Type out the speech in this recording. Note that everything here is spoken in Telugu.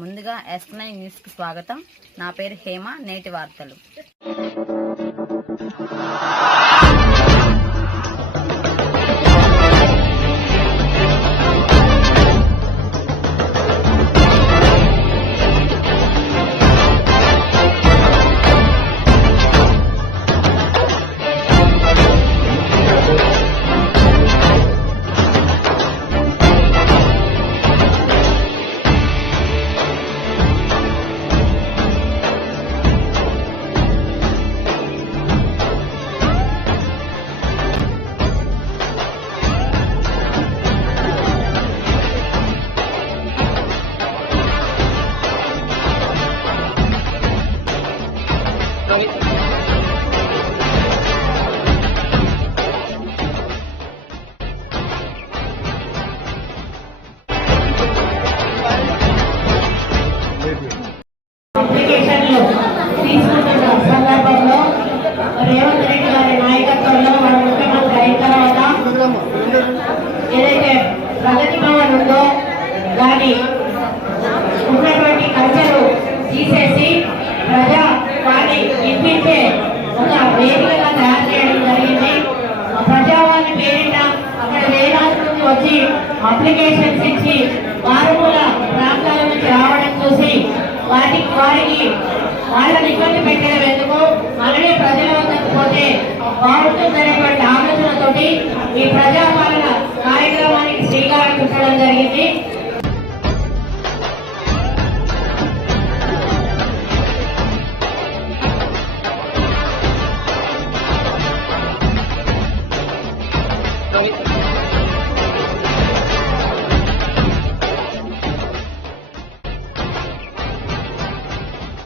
ముందుగా S9 న్యూస్ కు స్వాగతం. నా పేరు హేమ. నేటి వార్తలు. అప్లికేషన్లు తీసుకుంటున్న సందర్భంలో రేవంత్ రెడ్డి గారి నాయకత్వంలో మన ముఖ్యమంత్రి అయిన తర్వాత ఏదైతే ప్రగతి భవన్ ఉందో దాని ఉన్నటువంటి కంచెలు తీసేసి ప్రజా వాణి వినిపించే ఒక వేదికగా తయారు చేయడం జరిగింది. ప్రజావాణి పేరిట అక్కడ వేలాది మంది వచ్చి అప్లికేషన్స్ ఇచ్చి మారుమూల ప్రాంతాల నుంచి రావడం చూసి వారికి వాళ్ళని ఇబ్బంది పెట్టడం ఎందుకు, అలానే ప్రజల వద్దకు పోతే బాగుంటుందనేటువంటి ఆలోచనతోటి ఈ ప్రజాపాలన కార్యక్రమానికి శ్రీకారం చుట్టడం జరిగింది.